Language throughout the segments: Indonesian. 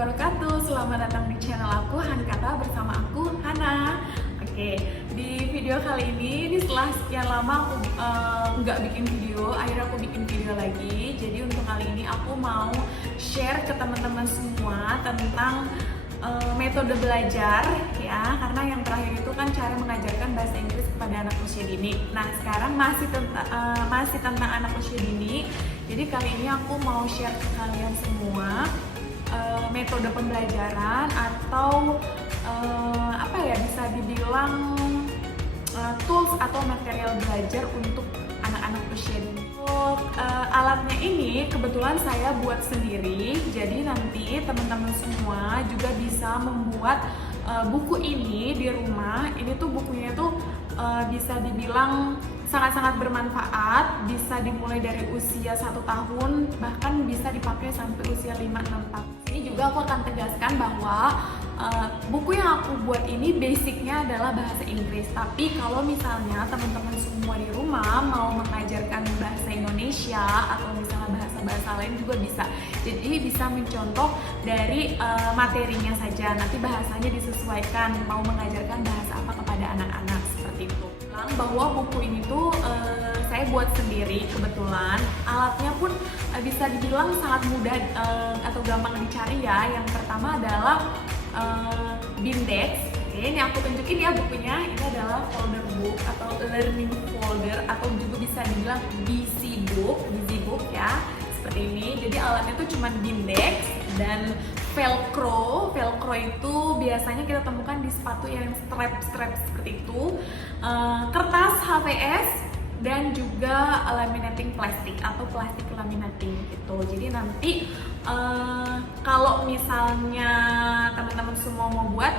wabarakatuh. Selamat datang di channel aku, Hankata, bersama aku, Hana. Oke, di video kali ini setelah sekian lama aku nggak bikin video, akhirnya aku bikin video lagi. Jadi untuk kali ini aku mau share ke teman-teman semua tentang metode belajar ya, karena yang terakhir itu kan cara mengajarkan bahasa Inggris kepada anak usia dini. Nah sekarang masih tentang anak usia dini. Jadi kali ini aku mau share ke kalian semua metode pembelajaran atau apa ya, bisa dibilang tools atau material belajar untuk anak-anak usia dini. Alatnya ini kebetulan saya buat sendiri, jadi nanti teman-teman semua juga bisa membuat buku ini di rumah. Ini tuh bukunya tuh bisa dibilang sangat-sangat bermanfaat, bisa dimulai dari usia 1 tahun, bahkan bisa dipakai sampai usia 5-6 tahun. Ini juga aku akan tegaskan bahwa buku yang aku buat ini basicnya adalah bahasa Inggris, tapi kalau misalnya teman-teman semua di rumah mau mengajarkan bahasa Indonesia atau misalnya bahasa-bahasa lain juga bisa. Jadi bisa mencontoh dari materinya saja, nanti bahasanya disesuaikan, mau mengajarkan bahasa apa kepada anak-anak, seperti itu. Bahwa buku ini tuh saya buat sendiri kebetulan. Alatnya pun bisa dibilang sangat mudah atau gampang dicari ya. Yang pertama adalah Bindex. Oke, ini aku tunjukin ya bukunya. Ini adalah folder book atau learning folder, atau juga bisa dibilang busy book ya, seperti ini. Jadi alatnya tuh cuma Bindex dan Velcro. Velcro itu biasanya kita temukan di sepatu yang strap seperti itu, kertas HVS, dan juga laminating plastik atau plastik laminating gitu. Jadi nanti kalau misalnya teman-teman semua mau buat,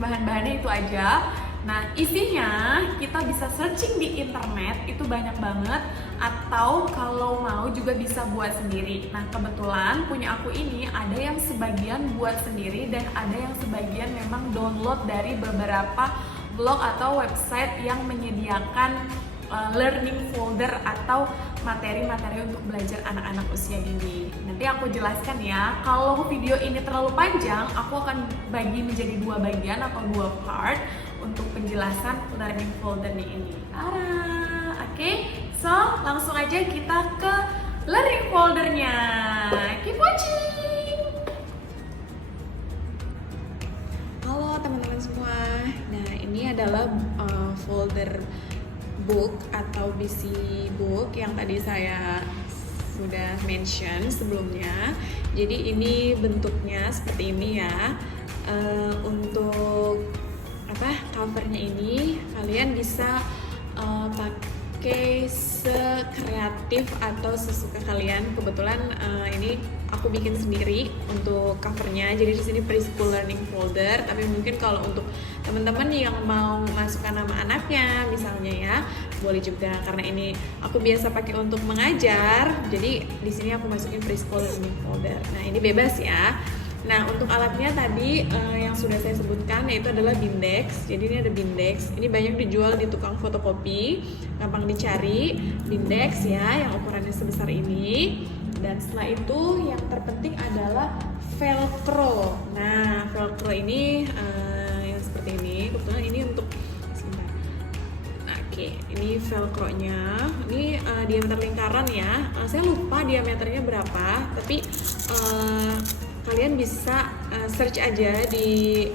bahan-bahannya itu aja. Nah isinya kita bisa searching di internet, itu banyak banget, atau kalau mau juga bisa buat sendiri. Nah kebetulan punya aku ini ada yang sebagian buat sendiri dan ada yang sebagian memang download dari beberapa blog atau website yang menyediakan learning folder atau materi-materi untuk belajar anak-anak usia dini. Nanti aku jelaskan ya. Kalau video ini terlalu panjang, aku akan bagi menjadi 2 bagian atau 2 part untuk penjelasan learning folder ini. Oke, so langsung aja kita ke learning foldernya. Keep watching. Halo teman-teman semua. Nah ini adalah folder book atau busy book yang tadi saya sudah mention sebelumnya. Jadi ini bentuknya seperti ini ya. Untuk covernya ini kalian bisa pakai sekreatif atau sesuka kalian. Kebetulan ini aku bikin sendiri untuk covernya. Jadi di sini preschool learning folder. Tapi mungkin kalau untuk teman-teman yang mau masukkan nama anaknya, misalnya ya, boleh juga. Karena ini aku biasa pakai untuk mengajar. Jadi di sini aku masukin preschool learning folder. Nah ini bebas ya. Nah untuk alatnya tadi yang sudah saya sebutkan yaitu adalah Bindex. Jadi ini ada Bindex. Ini banyak dijual di tukang fotokopi, gampang dicari. Bindex ya, yang ukurannya sebesar ini. Dan setelah itu yang terpenting adalah Velcro. Nah Velcro ini yang seperti ini. Kebetulan ini untuk sebentar. Nah, oke, ini Velcro-nya. Ini diameter lingkaran ya. Saya lupa diameternya berapa, tapi kalian bisa search aja di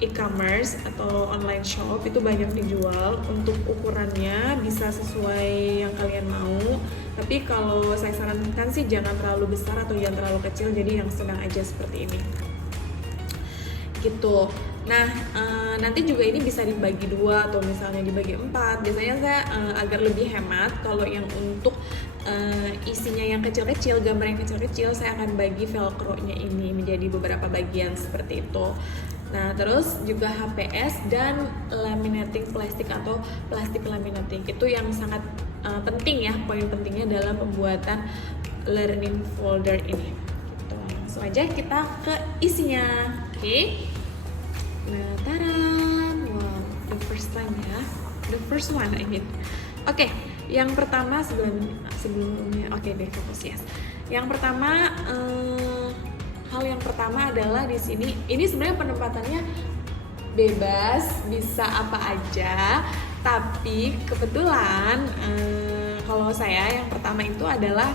e-commerce atau online shop, itu banyak dijual. Untuk ukurannya bisa sesuai yang kalian mau, tapi kalau saya sarankan sih jangan terlalu besar atau jangan terlalu kecil, jadi yang sedang aja seperti ini gitu. Nah nanti juga ini bisa dibagi 2 atau misalnya dibagi 4. Biasanya saya agar lebih hemat, kalau yang untuk isinya yang kecil-kecil, gambar yang kecil-kecil, saya akan bagi velcro-nya ini menjadi beberapa bagian seperti itu. Nah terus juga HPS dan laminating plastik atau plastik laminating, itu yang sangat penting ya, poin pentingnya dalam pembuatan learning folder ini gitu. Langsung aja kita ke isinya. Oke. Nah taran, wow, the first time ya, the first one I mean. Oke, yang pertama sebelumnya oke deh, fokus yes. Yang pertama hal yang pertama adalah di sini, ini sebenarnya penempatannya bebas, bisa apa aja, tapi kebetulan kalau saya yang pertama itu adalah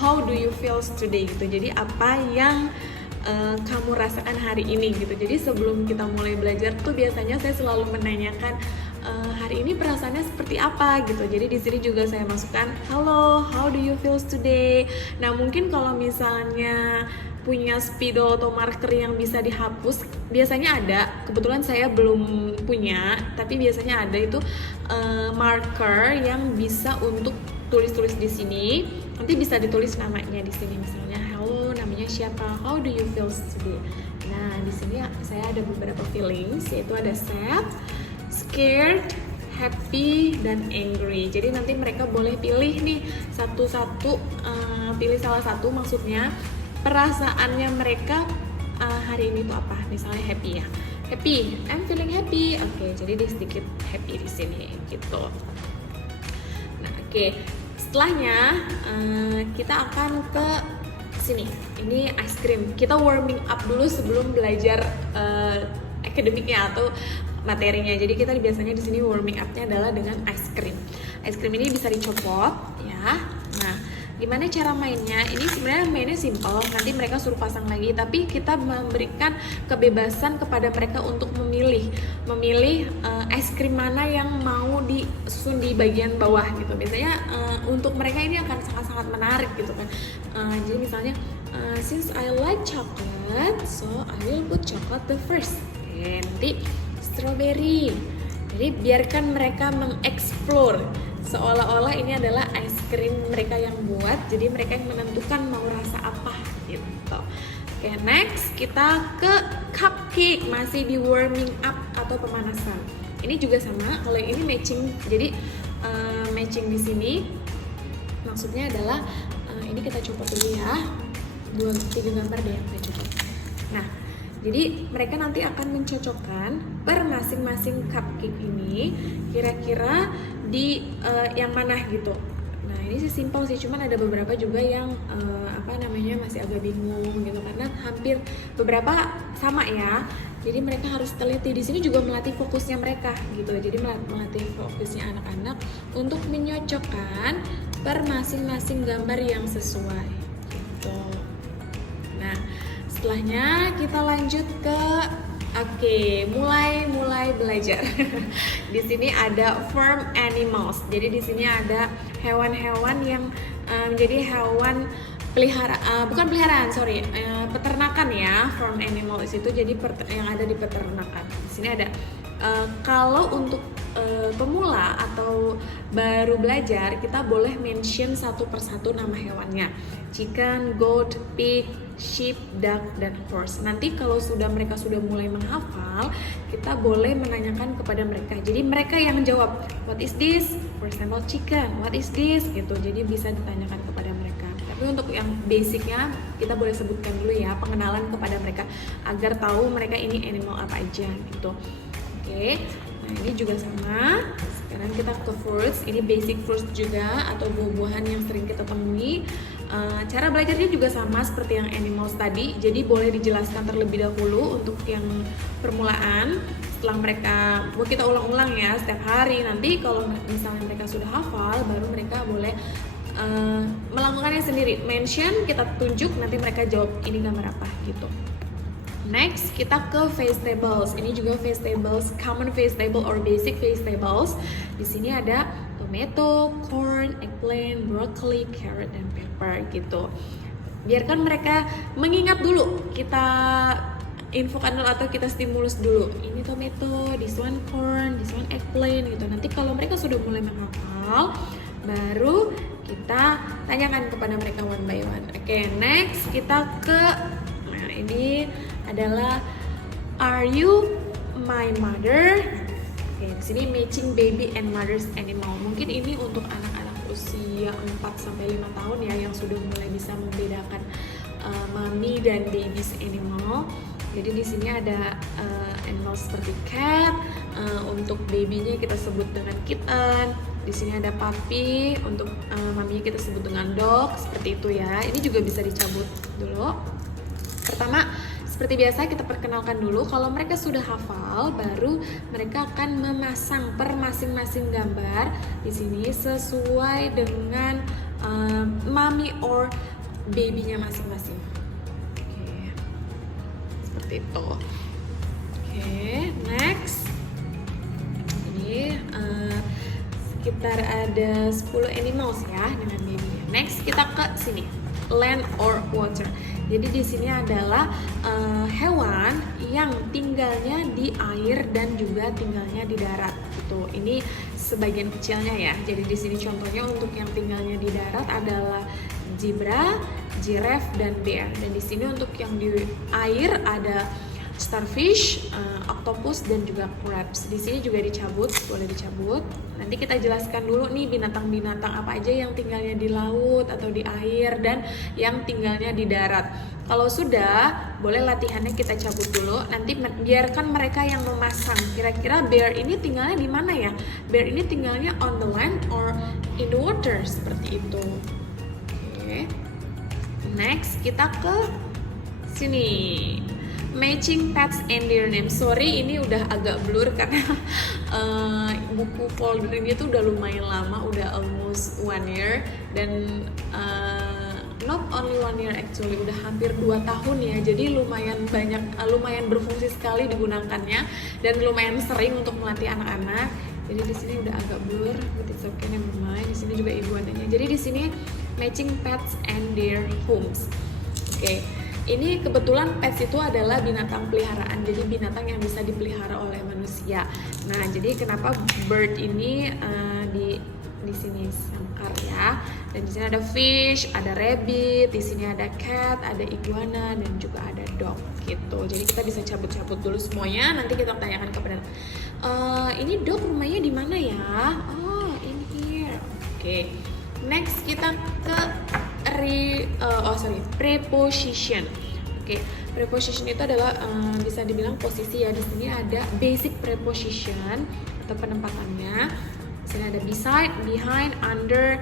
how do you feel today gitu. Jadi apa yang kamu rasakan hari ini gitu. Jadi sebelum kita mulai belajar tuh biasanya saya selalu menanyakan hari ini perasaannya seperti apa gitu. Jadi di sini juga saya masukkan halo, how do you feel today. Nah mungkin kalau misalnya punya spidol atau marker yang bisa dihapus, biasanya ada. Kebetulan saya belum punya, tapi biasanya ada itu marker yang bisa untuk tulis-tulis di sini. Nanti bisa ditulis namanya di sini, misalnya halo, namanya siapa, how do you feel today. Nah di sini saya ada beberapa feelings, yaitu ada sad, scared, happy, dan angry. Jadi nanti mereka boleh pilih nih satu-satu, pilih salah satu, maksudnya perasaannya mereka hari ini tuh apa. Misalnya happy ya, happy, I'm feeling happy. Oke, jadi dia sedikit happy di sini gitu. Nah oke, setelahnya kita akan ke sini. Ini ice cream. Kita warming up dulu sebelum belajar akademiknya atau materinya. Jadi kita biasanya di sini warming up-nya adalah dengan ice cream. Ice cream ini bisa dicopot ya. Nah, gimana cara mainnya? Ini sebenarnya mainnya simple. Nanti mereka suruh pasang lagi, tapi kita memberikan kebebasan kepada mereka untuk memilih es krim mana yang mau disusun di bagian bawah gitu. Biasanya untuk mereka ini akan sangat-sangat menarik gitu kan. Jadi misalnya since I like chocolate, so I will put chocolate the first. Oke, nanti strawberry. Jadi biarkan mereka mengeksplor, seolah-olah ini adalah es krim mereka yang buat, jadi mereka yang menentukan mau rasa apa gitu. Oke, next kita ke cupcake, masih di warming up atau pemanasan. Ini juga sama, kalau ini matching, jadi matching di sini maksudnya adalah ini kita copot dulu ya, 2-3 gambar deh yang saya copot. Nah, jadi mereka nanti akan mencocokkan per masing-masing cupcake ini kira-kira di yang mana gitu. Nah ini sih simple sih, cuman ada beberapa juga yang masih agak bingung gitu karena hampir beberapa sama ya. Jadi mereka harus teliti. Di sini juga melatih fokusnya mereka gitu. Jadi melatih fokusnya anak-anak untuk menyocokkan per masing-masing gambar yang sesuai gitu. Nah setelahnya kita lanjut ke mulai belajar. Di sini ada farm animals. Jadi di sini ada hewan-hewan yang menjadi hewan peternakan ya. Farm animals itu jadi yang ada di peternakan. Di sini ada kalau untuk pemula atau baru belajar, kita boleh mention satu persatu nama hewannya. Chicken, goat, pig, sheep, duck, dan horse. Nanti kalau mereka sudah mulai menghafal, kita boleh menanyakan kepada mereka. Jadi mereka yang jawab, what is this? For example, chicken. What is this? Gitu. Jadi bisa ditanyakan kepada mereka. Tapi untuk yang basicnya kita boleh sebutkan dulu ya, pengenalan kepada mereka agar tahu mereka ini animal apa aja gitu. Oke. Nah ini juga sama. Sekarang kita ke fruits. Ini basic fruits juga atau buah-buahan yang sering kita temui. Cara belajarnya juga sama seperti yang animals tadi. Jadi boleh dijelaskan terlebih dahulu untuk yang permulaan. Setelah mereka, mau kita ulang-ulang ya setiap hari. Nanti kalau misalnya mereka sudah hafal, baru mereka boleh melakukannya sendiri. Mention, kita tunjuk, nanti mereka jawab ini gambar apa gitu. Next, kita ke vegetables. Ini juga vegetables, common vegetable or basic vegetables. Di sini ada tomato, corn, eggplant, broccoli, carrot, dan pepper gitu. Biarkan mereka mengingat dulu. Kita infokan dulu atau kita stimulus dulu. Ini tomato, this one corn, this one eggplant gitu. Nanti kalau mereka sudah mulai menghafal, baru kita tanyakan kepada mereka one by one. Oke, next kita ke ini adalah are you my mother? Oke, di sini matching baby and mother's animal. Mungkin ini untuk anak-anak usia 4 sampai 5 tahun ya yang sudah mulai bisa membedakan mommy dan baby's animal. Jadi di sini ada animal seperti cat, untuk babynya kita sebut dengan kitten. Di sini ada puppy, untuk maminya kita sebut dengan dog, seperti itu ya. Ini juga bisa dicabut dulu. Pertama, seperti biasa kita perkenalkan dulu. Kalau mereka sudah hafal, baru mereka akan memasang per masing-masing gambar di sini sesuai dengan mommy or babynya masing-masing. Oke, seperti itu. Oke, next. Ini sekitar ada 10 animals ya dengan babynya. Next kita ke sini, land or water. Jadi di sini adalah hewan yang tinggalnya di air dan juga tinggalnya di darat. Gitu. Ini sebagian kecilnya ya. Jadi di sini contohnya untuk yang tinggalnya di darat adalah zebra, giraffe, dan bear. Dan di sini untuk yang di air ada starfish, octopus, dan juga crabs. Di sini juga dicabut, boleh dicabut. Nanti kita jelaskan dulu nih binatang-binatang apa aja yang tinggalnya di laut atau di air dan yang tinggalnya di darat. Kalau sudah, boleh latihannya kita cabut dulu. Nanti biarkan mereka yang memasang. Kira-kira bear ini tinggalnya di mana ya? Bear ini tinggalnya on the land or in the water, seperti itu. Oke. Next kita ke sini. Matching pets and their name. Sorry, ini udah agak blur karena buku folder ini tuh udah lumayan lama, udah almost 1 year dan not only 1 year actually, udah hampir 2 tahun ya. Jadi lumayan berfungsi sekali digunakannya dan lumayan sering untuk melatih anak-anak. Jadi di sini udah agak blur, but it's okay, never mind. Di sini juga iguananya. Jadi di sini matching pets and their homes. Oke. Ini kebetulan pets itu adalah binatang peliharaan, jadi binatang yang bisa dipelihara oleh manusia. Nah, jadi kenapa bird ini di sini sangkar ya. Dan di sini ada fish, ada rabbit, di sini ada cat, ada iguana, dan juga ada dog gitu. Jadi kita bisa cabut-cabut dulu semuanya. Nanti kita tanyakan kepada ini dog rumahnya di mana ya? Oh, in here. Oke. Next kita ke preposition. Oke, preposition itu adalah bisa dibilang posisi ya. Di sini ada basic preposition atau penempatannya. Di sini ada beside, behind, under,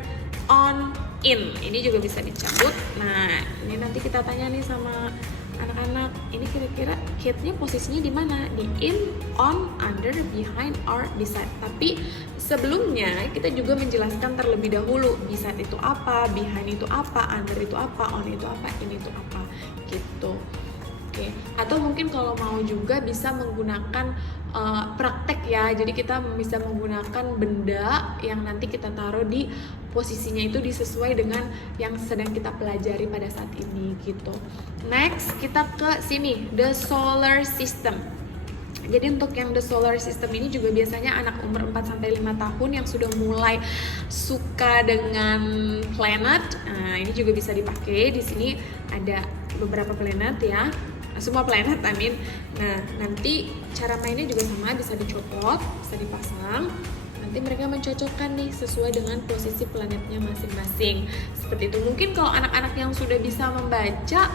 on, in. Ini juga bisa dicabut. Nah, ini nanti kita tanya nih sama anak-anak. Ini kira-kira kidnya posisinya di mana? Di in, on, under, behind, or beside. Tapi sebelumnya kita juga menjelaskan terlebih dahulu beside itu apa, behind itu apa, under itu apa, on itu apa, in itu apa gitu. Oke. Atau mungkin kalau mau juga bisa menggunakan praktek ya. Jadi kita bisa menggunakan benda yang nanti kita taruh di posisinya itu disesuai dengan yang sedang kita pelajari pada saat ini gitu. Next kita ke sini, the solar system. Jadi untuk yang the solar system ini juga biasanya anak umur 4-5 tahun yang sudah mulai suka dengan planet. Nah, ini juga bisa dipakai. Di sini ada beberapa planet ya. Semua planet, Nah, nanti cara mainnya juga sama, bisa dicopot, bisa dipasang. Nanti mereka mencocokkan nih sesuai dengan posisi planetnya masing-masing. Seperti itu. Mungkin kalau anak-anak yang sudah bisa membaca,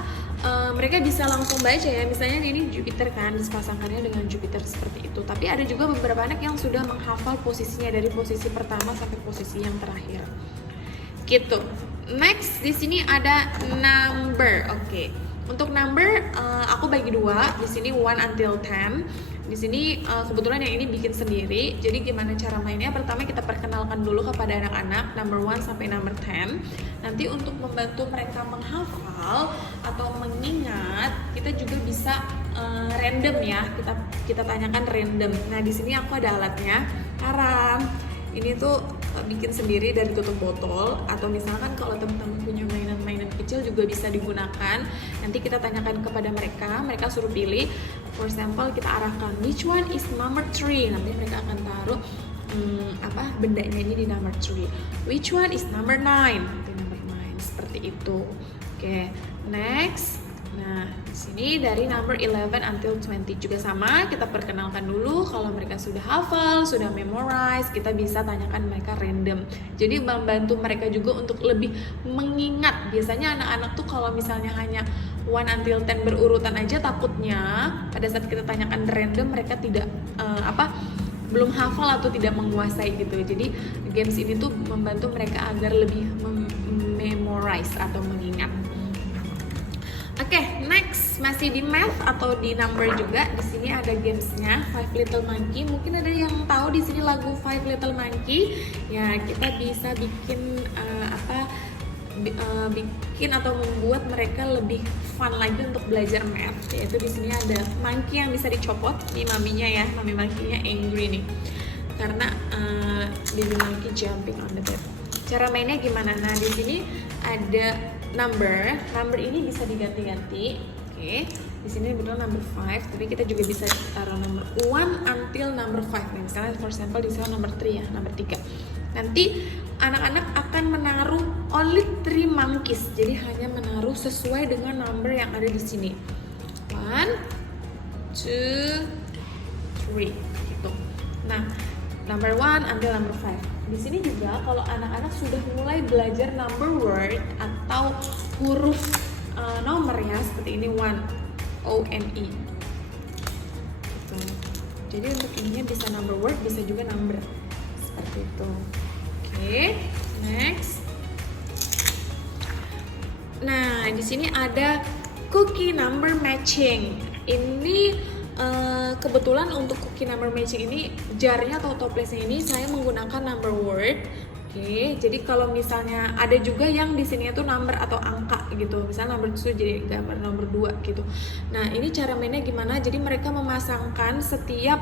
mereka bisa langsung baca ya. Misalnya ini Jupiter kan, dipasangkannya dengan Jupiter seperti itu. Tapi ada juga beberapa anak yang sudah menghafal posisinya dari posisi pertama sampai posisi yang terakhir. Gitu. Next, di sini ada number. Oke. Untuk number aku bagi 2. Di sini 1 until 10. Di sini kebetulan yang ini bikin sendiri. Jadi gimana cara mainnya? Pertama kita perkenalkan dulu kepada anak-anak number 1 sampai number 10. Nanti untuk membantu mereka menghafal atau mengingat, kita juga bisa random ya. Kita tanyakan random. Nah, di sini aku ada alatnya. Karam. Ini tuh bikin sendiri dari tutup botol, atau misalkan kalau teman-teman punya mainan-mainan kecil juga bisa digunakan. Nanti kita tanyakan kepada mereka suruh pilih. For example, kita arahkan which one is number 3. Nanti mereka akan taruh bendanya ini di number 3. Which one is number 9? Nanti number 9 seperti itu. Oke, next. Nah, di sini dari number 11 until 20 juga sama, kita perkenalkan dulu. Kalau mereka sudah hafal, sudah memorize, kita bisa tanyakan mereka random. Jadi membantu mereka juga untuk lebih mengingat. Biasanya anak-anak tuh kalau misalnya hanya 1 until 10 berurutan aja, takutnya pada saat kita tanyakan random mereka tidak belum hafal atau tidak menguasai gitu. Jadi games ini tuh membantu mereka agar lebih memorize atau mengingat. Oke, next masih di math atau di number juga. Di sini ada gamesnya Five Little Monkey. Mungkin ada yang tahu di sini lagu Five Little Monkey. Ya, kita bisa bikin bikin atau membuat mereka lebih fun lagi untuk belajar math. Yaitu di sini ada monkey yang bisa dicopot. Ini maminya ya, mami monkey-nya angry nih. Karena baby monkey jumping on the bed. Cara mainnya gimana? Nah, di sini ada number ini bisa diganti-ganti. Oke. Di sini betul number 5, tapi kita juga bisa taruh number 1 until number 5. Nah, misalnya for example di sini number 3 ya, number 3. Nanti anak-anak akan menaruh only 3 monkeys. Jadi hanya menaruh sesuai dengan number yang ada di sini. 1 2 3 gitu. Nah, number 1 until number 5. Di sini juga kalau anak-anak sudah mulai belajar number word atau huruf nomor ya, seperti ini 1 O N E. Gitu. Jadi untuk ininya bisa number word, bisa juga number. Seperti itu. Oke, next. Nah, di sini ada cookie number matching. Ini kebetulan untuk cookie number matching ini jarnya atau toplesnya ini saya menggunakan number word. Oke, jadi kalau misalnya ada juga yang di sini itu number atau angka gitu. Misalnya number 2 jadi gambar nomor 2 gitu. Nah, ini cara mainnya gimana? Jadi mereka memasangkan setiap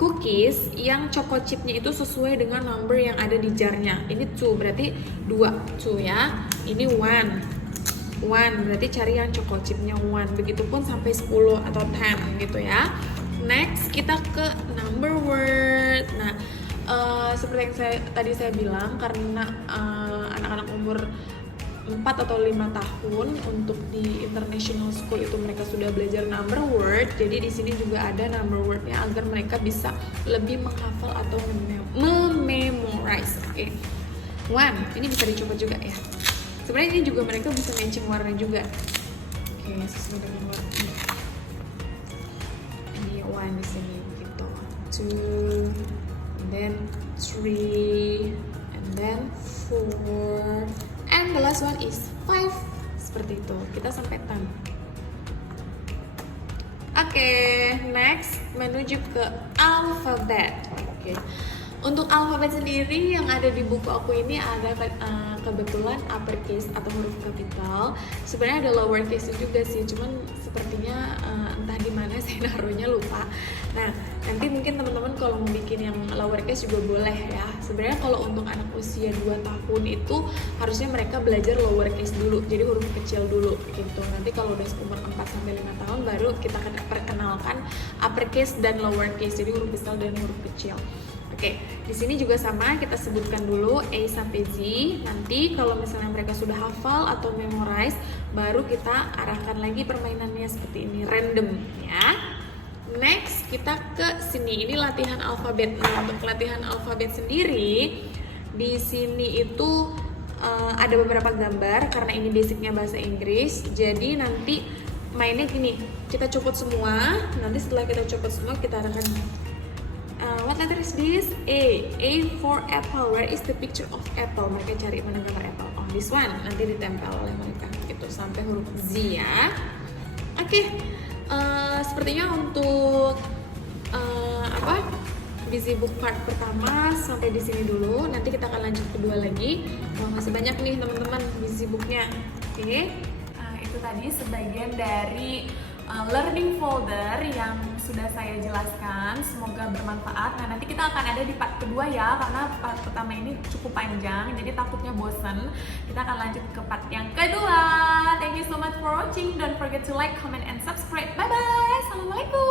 cookies yang choco chipnya itu sesuai dengan number yang ada di jarnya. Ini 2 berarti 2 ya. Ini 1 berarti cari yang choco chipnya 1. Begitupun sampai 10 atau 10 gitu ya. Next kita ke number word. Nah, seperti yang tadi saya bilang, karena anak-anak umur 4 atau 5 tahun untuk di international school itu mereka sudah belajar number word. Jadi di sini juga ada number wordnya agar mereka bisa lebih menghafal atau mememorize. Oke. 1 ini bisa dicoba juga ya. Sebenarnya ini juga mereka bisa matching warna juga. Oke, sesuai dengan warna. Ini 1 di sini gitu. 2, and then 3, and then 4, and the last one is 5. Seperti itu. Kita sampai 10. Oke, next menuju ke alfabet. Oke. Untuk alfabet sendiri yang ada di buku aku ini ada kebetulan uppercase atau huruf kapital. Sebenarnya ada lowercase juga sih, cuman sepertinya entah di mana saya naruhnya lupa. Nah, nanti mungkin teman-teman kalau mau bikin yang lowercase juga boleh ya. Sebenarnya kalau untuk anak usia 2 tahun itu harusnya mereka belajar lowercase dulu, jadi huruf kecil dulu gitu. Nanti kalau udah umur 4 sampai 5 tahun baru kita akan perkenalkan uppercase dan lowercase, jadi huruf besar dan huruf kecil. Oke, di sini juga sama, kita sebutkan dulu A sampai Z. Nanti kalau misalnya mereka sudah hafal atau memorize, baru kita arahkan lagi permainannya seperti ini, random ya. Next, kita ke sini. Ini latihan alfabet. Nah, untuk latihan alfabet sendiri, di sini itu ada beberapa gambar karena ini basicnya bahasa Inggris. Jadi nanti mainnya gini, kita copot semua. Nanti setelah kita copot semua, kita arahkan. What letter is this? A. A for apple. Where is the picture of apple? Mereka cari mana gambar apple. Oh, this one. Nanti ditempel oleh mereka gitu sampai huruf Z ya. Oke. Sepertinya untuk busy book part pertama sampai di sini dulu. Nanti kita akan lanjut kedua lagi. Masih banyak nih teman-teman busy booknya. Oke. Itu tadi sebagian dari learning folder yang sudah saya jelaskan, semoga bermanfaat. Nah, nanti kita akan ada di part kedua ya, karena part pertama ini cukup panjang, jadi takutnya bosen. Kita akan lanjut ke part yang kedua. Thank you so much for watching. Don't forget to like, comment, and subscribe. Bye bye. Assalamualaikum.